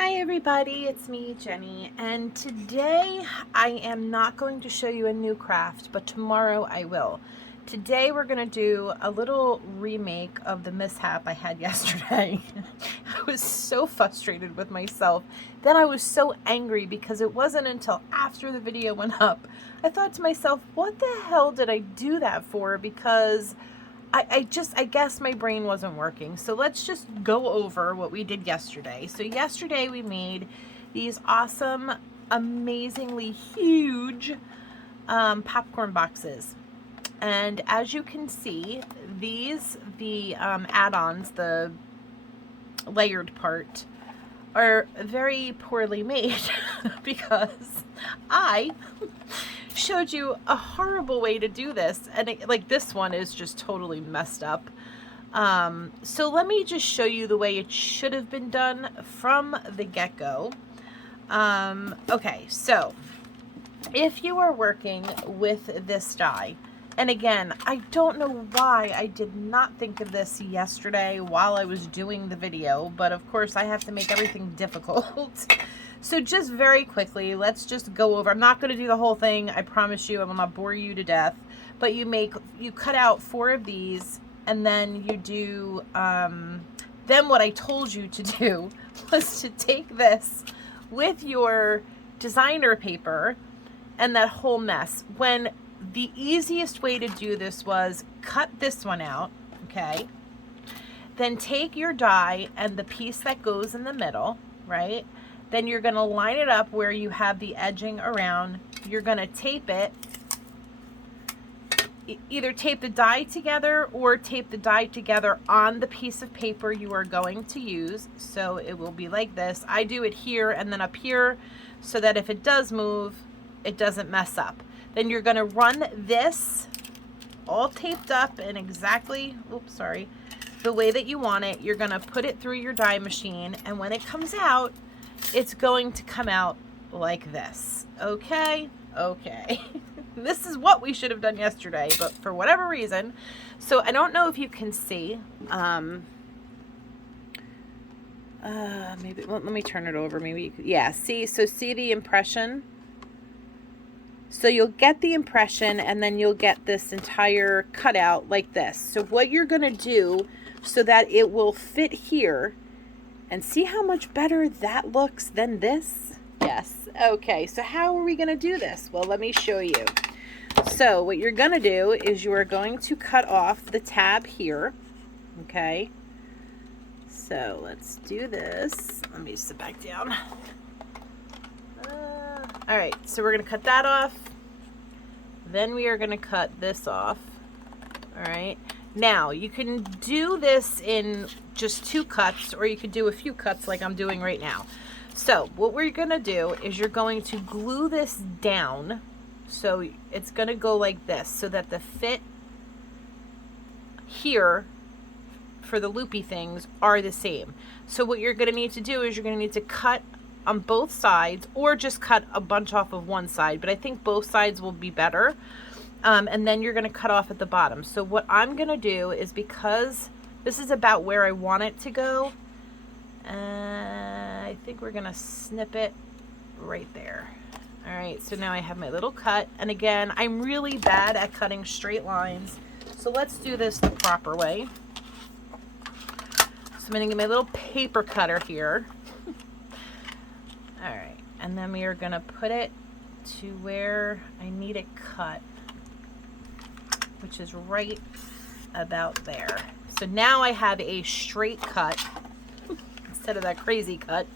Hi everybody, it's me, Jenny, and today I am not going to show you a new craft, but tomorrow I will. Today we're going to do a little remake of the mishap I had yesterday. I was so frustrated with myself. Then I was so angry because it wasn't until after the video went up. I thought to myself, what the hell did I do that for? Because I guess my brain wasn't working. So let's just go over what we did yesterday. So yesterday we made these awesome, amazingly huge popcorn boxes. And as you can see, the add-ons, the layered part, are very poorly made because I showed you a horrible way to do this, and like this one is just totally messed up. So let me just show you the way it should have been done from the get-go. Okay, so if you are working with this die, and again, I don't know why I did not think of this yesterday while I was doing the video, but of course I have to make everything difficult. So just very quickly, let's just go over. I'm not going to do the whole thing. I promise you I will not bore you to death. But you cut out 4 of these, and then you do, then what I told you to do was to take this with your designer paper and that whole mess. When the easiest way to do this was cut this one out, okay? Then take your die and the piece that goes in the middle, right? Then you're going to line it up where you have the edging around. You're going to tape it. Either tape the die together or tape the die together on the piece of paper you are going to use. So it will be like this. I do it here and then up here so that if it does move, it doesn't mess up. Then you're going to run this all taped up in exactly, oops, sorry, the way that you want it. You're going to put it through your die machine, and when it comes out, it's going to come out like this. Okay? Okay. This is what we should have done yesterday, but for whatever reason. So I don't know if you can see. Maybe, well, let me turn it over. Maybe you could, yeah, see, so see the impression? So you'll get the impression, and then you'll get this entire cutout like this. So what you're going to do so that it will fit here, and see how much better that looks than this? Yes. Okay, so how are we going to do this? Well, let me show you. So what you're going to do is you are going to cut off the tab here. Okay. So let's do this. Let me sit back down. All right, so we're going to cut that off. Then we are going to cut this off. All right. Now, you can do this in just 2 cuts, or you could do a few cuts like I'm doing right now. So what we're going to do is you're going to glue this down. So it's going to go like this so that the fit here for the loopy things are the same. So what you're going to need to do is you're going to need to cut on both sides, or just cut a bunch off of one side, but I think both sides will be better. And then you're going to cut off at the bottom. So what I'm going to do is, because this is about where I want it to go, I think we're going to snip it right there. All right, so now I have my little cut. And again, I'm really bad at cutting straight lines. So let's do this the proper way. So I'm going to get my little paper cutter here. All right, and then we are going to put it to where I need it cut, which is right about there. So now I have a straight cut instead of that crazy cut.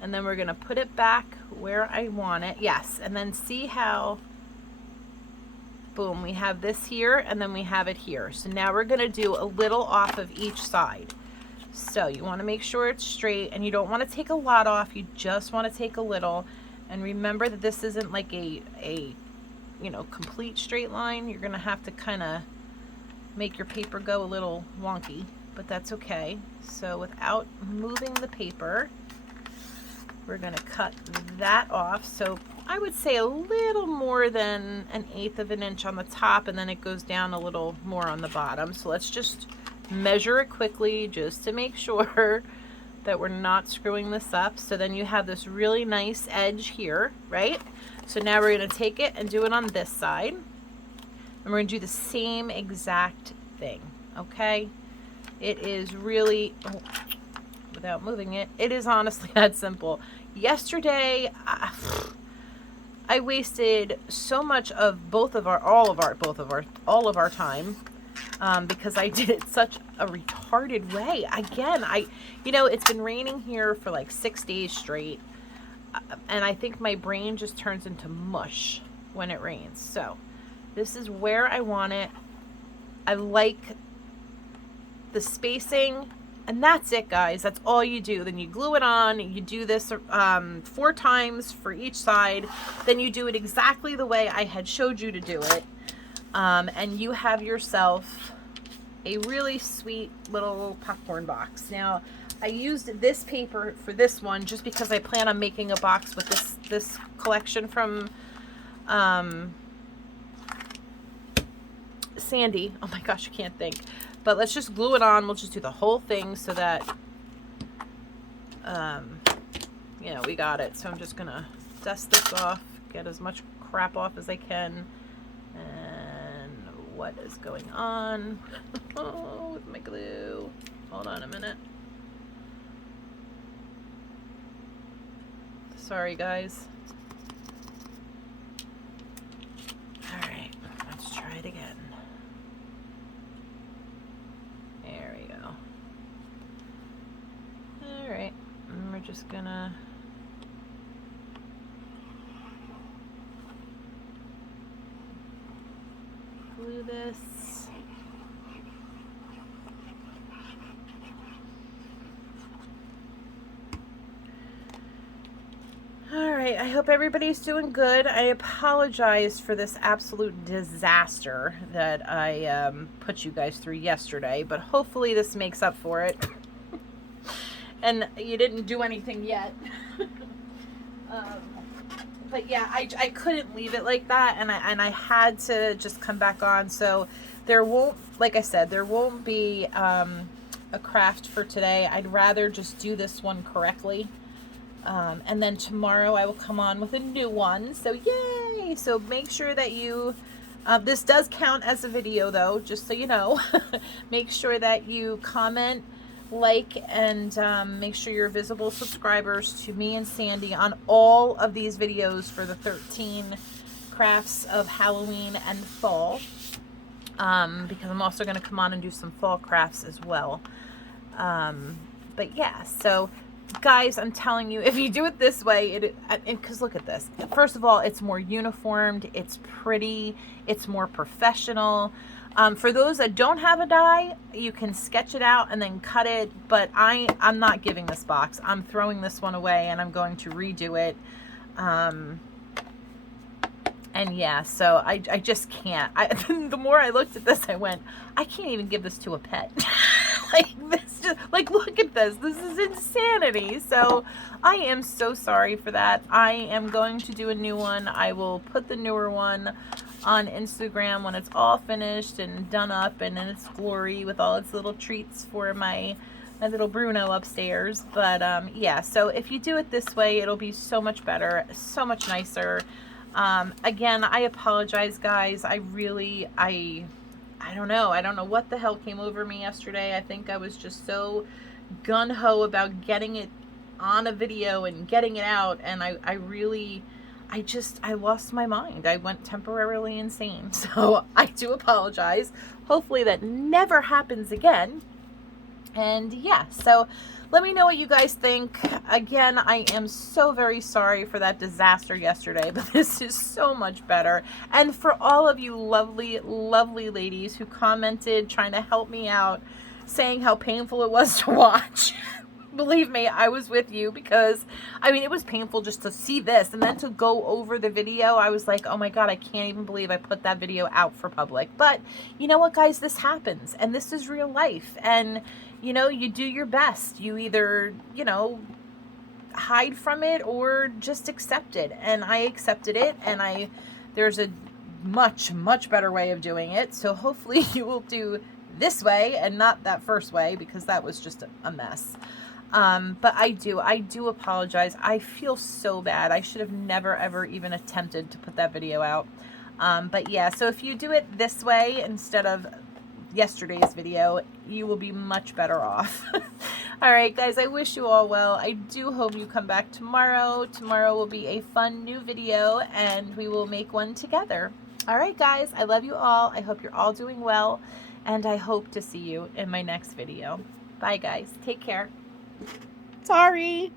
And then we're going to put it back where I want it. Yes, and then see how, boom, we have this here and then we have it here. So now we're going to do a little off of each side. So you want to make sure it's straight, and you don't want to take a lot off. You just want to take a little. And remember that this isn't like a you know, complete straight line. You're going to have to kind of make your paper go a little wonky, but that's okay. So without moving the paper, we're going to cut that off. So I would say a little more than 1/8 of an inch on the top, and then it goes down a little more on the bottom. So let's just measure it quickly just to make sure that we're not screwing this up. So then you have this really nice edge here, right? So now we're going to take it and do it on this side. And we're going to do the same exact thing, okay? It is really, oh, without moving it, it is honestly that simple. Yesterday, I wasted so much of all of our time because I did it such a retarded way. Again, you know, it's been raining here for like 6 days straight, and I think my brain just turns into mush when it rains. So this is where I want it. I like the spacing, and that's it, guys. That's all you do. Then you glue it on. You do this 4 times for each side. Then you do it exactly the way I had showed you to do it. And you have yourself a really sweet little popcorn box. Now, I used this paper for this one just because I plan on making a box with this collection from Sandy. Oh my gosh, I can't think. But let's just glue it on. We'll just do the whole thing so that, you know, we got it. So I'm just going to dust this off, get as much crap off as I can. And what is going on with my glue? Hold on a minute. Sorry, guys. All right, let's try it again. There we go. All right, and we're just gonna glue this. All right, I hope everybody's doing good. I apologize for this absolute disaster that I put you guys through yesterday, but hopefully this makes up for it. And you didn't do anything yet. But yeah, I couldn't leave it like that, and I had to just come back on. So there won't, like I said, there won't be a craft for today. I'd rather just do this one correctly. And then tomorrow I will come on with a new one. So yay! So make sure that you, this does count as a video though, just so you know. Make sure that you comment, like, and make sure you're visible subscribers to me and Sandy on all of these videos for the 13 crafts of Halloween and fall. Because I'm also going to come on and do some fall crafts as well. But yeah, so guys, I'm telling you, if you do it this way, because look at this. First of all, it's more uniformed, it's pretty, it's more professional. For those that don't have a die, you can sketch it out and then cut it, but I'm not giving this box. I'm throwing this one away and I'm going to redo it. And yeah, so I just can't. The more I looked at this, I went, I can't even give this to a pet. Like this, just like, look at this. This is insanity. So I am so sorry for that. I am going to do a new one. I will put the newer one on Instagram when it's all finished and done up and in its glory with all its little treats for my little Bruno upstairs. But yeah, so if you do it this way, it'll be so much better, so much nicer. Again, I apologize, guys. I don't know. I don't know what the hell came over me yesterday. I think I was just so gung-ho about getting it on a video and getting it out, and I lost my mind. I went temporarily insane. So I do apologize. Hopefully that never happens again. And yeah, so let me know what you guys think. Again, I am so very sorry for that disaster yesterday, but this is so much better. And for all of you lovely, lovely ladies who commented trying to help me out, saying how painful it was to watch. Believe me, I was with you, because I mean, it was painful just to see this and then to go over the video. I was like, oh my God, I can't even believe I put that video out for public. But you know what, guys, this happens, and this is real life. And you know, you do your best. You either, you know, hide from it or just accept it. And I accepted it, and there's a much, much better way of doing it. So hopefully you will do this way and not that first way, because that was just a mess. But I do apologize. I feel so bad. I should have never ever even attempted to put that video out. But yeah, so if you do it this way instead of yesterday's video, you will be much better off. All right, guys, I wish you all well. I do hope you come back tomorrow. Tomorrow will be a fun new video, and we will make one together. All right, guys, I love you all. I hope you're all doing well, and I hope to see you in my next video. Bye, guys. Take care. Sorry.